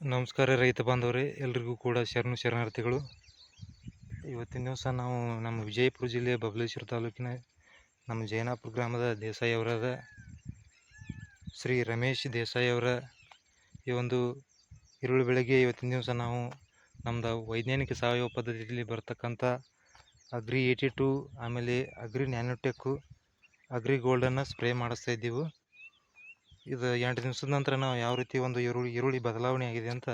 ನಮಸ್ಕಾರ ರೈತ ಬಾಂಧವರೇ, ಎಲ್ರಿಗೂ ಕೂಡ ಶರಣು ಶರಣಾರ್ಥಿಗಳು. ಇವತ್ತಿನ ದಿವಸ ನಾವು ನಮ್ಮ ವಿಜಯಪುರ ಜಿಲ್ಲೆಯ ಬಬಲೇಶ್ವರ ತಾಲೂಕಿನ ನಮ್ಮ ಜೈನಾಪುರ ಗ್ರಾಮದ ದೇಸಾಯಿ ಅವರಾದ ಶ್ರೀ ರಮೇಶ್ ದೇಸಾಯಿ ಅವರ ಈ ಒಂದು ಈರುಳ್ಳಿ ಬೆಳಗ್ಗೆ ಇವತ್ತಿನ ದಿವಸ ನಾವು ನಮ್ಮದು ವೈಜ್ಞಾನಿಕ ಸಾವಯವ ಪದ್ಧತಿಯಲ್ಲಿ ಬರ್ತಕ್ಕಂಥ ಅಗ್ರಿ ಏಯ್ಟಿ ಟು, ಆಮೇಲೆ ಅಗ್ರಿ ನ್ಯಾನೋಟೆಕ್ಕು ಅಗ್ರಿ ಗೋಲ್ಡನ್ನು ಸ್ಪ್ರೇ ಮಾಡಿಸ್ತಾ ಇದ್ದೀವಿ. ಇದು ಎಂಟು ದಿವಸದ ನಂತರ ನಾವು ಯಾವ ರೀತಿ ಒಂದು ಈರುಳ್ಳಿ ಈರುಳ್ಳಿ ಬದಲಾವಣೆ ಆಗಿದೆ ಅಂತ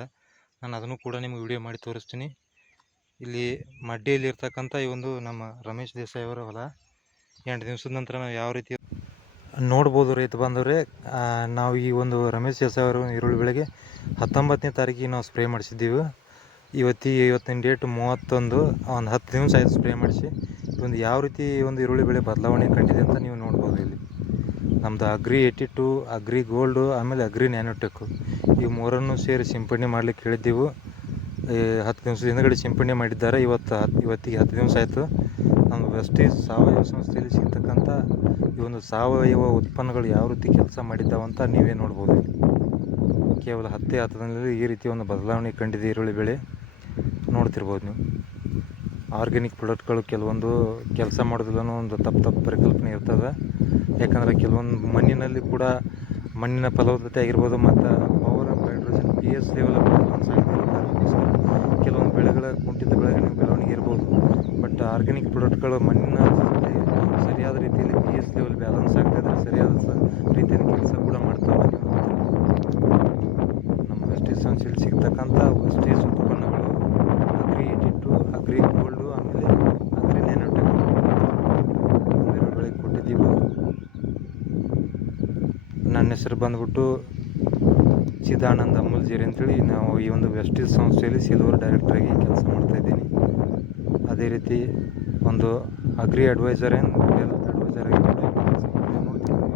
ನಾನು ಅದನ್ನು ಕೂಡ ನಿಮಗೆ ವಿಡಿಯೋ ಮಾಡಿ ತೋರಿಸ್ತೀನಿ. ಇಲ್ಲಿ ಮಡ್ಡಿಯಲ್ಲಿ ಇರ್ತಕ್ಕಂಥ ಈ ಒಂದು ನಮ್ಮ ರಮೇಶ್ ದೇಸಾಯಿ ಅವರ ಹೊಲ. ಎಂಟು ದಿವಸದ ನಂತರ ನಾವು ಯಾವ ರೀತಿ ನೋಡ್ಬೋದು ರೈತ ಬಾಂಧವರೇ ಆ, ನಾವು ಈ ಒಂದು ರಮೇಶ್ ದೇಸಾಯಿ ಅವರ ಈರುಳ್ಳಿ ಬೆಳೆಗೆ ಹತ್ತೊಂಬತ್ತನೇ ತಾರೀಕಿಗೆ ನಾವು ಸ್ಪ್ರೇ ಮಾಡಿಸಿದ್ದೀವಿ. ಇವತ್ತಿ ಇವತ್ತಿನ ಡೇಟ್ ಮೂವತ್ತೊಂದು ಒಂದು ಹತ್ತು ದಿವಸ ಆಯ್ತು ಸ್ಪ್ರೇ ಮಾಡಿಸಿ. ಒಂದು ಯಾವ ರೀತಿ ಒಂದು ಈರುಳ್ಳಿ ಬೆಳೆ ಬದಲಾವಣೆ ಕಂಡಿದೆ ಅಂತ ನೀವು ನೋಡ್ಬೋದು ಇಲ್ಲಿ. ನಮ್ಮದು agri eighty two agri gold ಆಮೇಲೆ ಅಗ್ರಿ ನ್ಯಾನೋಟೆಕ್ಕು ಈ ಮೂರನ್ನು ಸೇರಿ ಸಿಂಪಡಣೆ ಮಾಡ್ಲಿಕ್ಕೆ ಹೇಳಿದ್ದೆವು. ಹತ್ತು ದಿವಸ ಹಿಂದ್ಗಡೆ ಸಿಂಪಡಣೆ ಮಾಡಿದ್ದಾರೆ. ಇವತ್ತು ಹತ್ತು ಇವತ್ತಿಗೆ ಹತ್ತು ದಿವಸ ಆಯಿತು. ನಮ್ಮ ವೆಸ್ಟೀಸ್ ಸಾವಯವ ಸಂಸ್ಥೆಯಲ್ಲಿ ಸಿಗ್ತಕ್ಕಂಥ ಈ ಒಂದು ಸಾವಯವ ಉತ್ಪನ್ನಗಳು ಯಾವ ರೀತಿ ಕೆಲಸ ಮಾಡಿದ್ದಾವೆ ಅಂತ ನೀವೇ ನೋಡ್ಬೋದು. ಕೇವಲ ಹತ್ತೇ ಹತ್ತದಲ್ಲಿ ಈ ರೀತಿ ಒಂದು ಬದಲಾವಣೆ ಕಂಡಿದೆ ಈರುಳ್ಳಿ ಬೆಳೆ. ನೋಡ್ತಿರ್ಬೋದು ನೀವು. ಆರ್ಗ್ಯಾನಿಕ್ ಪ್ರಾಡಕ್ಟ್ಗಳು ಕೆಲವೊಂದು ಕೆಲಸ ಮಾಡೋದಿಲ್ಲ ಅನ್ನೋ ಒಂದು ತಪ್ಪು ತಪ್ಪು ಪರಿಕಲ್ಪನೆ ಇರ್ತದೆ. ಯಾಕಂದರೆ ಕೆಲವೊಂದು ಮಣ್ಣಿನಲ್ಲಿ ಕೂಡ ಮಣ್ಣಿನ ಫಲವತ್ತತೆ ಆಗಿರ್ಬೋದು ಮತ್ತು power of hydrogen P S level balance ಕೆಲವೊಂದು ಬೆಳೆಗಳ ಕುಂಠಿತ ಬೆಳೆಗಳ ಬೆಳವಣಿಗೆ ಇರ್ಬೋದು. ಬಟ್ ಆರ್ಗ್ಯಾನಿಕ್ ಪ್ರಾಡಕ್ಟ್ಗಳು ಮಣ್ಣಿನ ಸರಿಯಾದ ರೀತಿಯಲ್ಲಿ ಪಿ ಎಸ್ ಲೆವೆಲ್ ಬ್ಯಾಲೆನ್ಸ್ ಆಗ್ತಾಯಿದ್ರೆ ಸರಿಯಾದ ರೀತಿಯಲ್ಲಿ ಕೆಲಸ ಕೂಡ ಮಾಡ್ತಾವೆ ನಮ್ಮ ವೆಸ್ಟೀಸ್ ಸಂಸ್ಥೆಯಲ್ಲಿ ಸಿಗ್ತಕ್ಕಂಥ ನನ್ನ ಹೆಸರು ಬಂದ್ಬಿಟ್ಟು ಚಿದಾನಂದ ಮುಲ್ಜಿರಿ ಅಂತೇಳಿ. ನಾವು ಈ ಒಂದು ವೆಸ್ಟೀಸ್ ಸಂಸ್ಥೆಯಲ್ಲಿ ಸಿಲ್ವರ್ ಡೈರೆಕ್ಟ್ರಾಗಿ ಕೆಲಸ ಮಾಡ್ತಾಯಿದ್ದೀನಿ ಅದೇ ರೀತಿ ಒಂದು ಅಗ್ರಿ ಅಡ್ವೈಸರ್ ಏನು ಹೆಲ್ತ್ ಅಡ್ವೈಸರ್ ಆಗಿ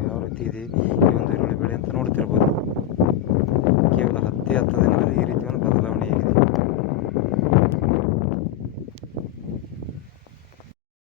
ಯಾವ ರೀತಿ ಇದೆ, ಈ ಒಂದು ಈರುಳ್ಳಿ ಬೆಳೆ ಅಂತ ನೋಡ್ತಿರ್ಬೋದು.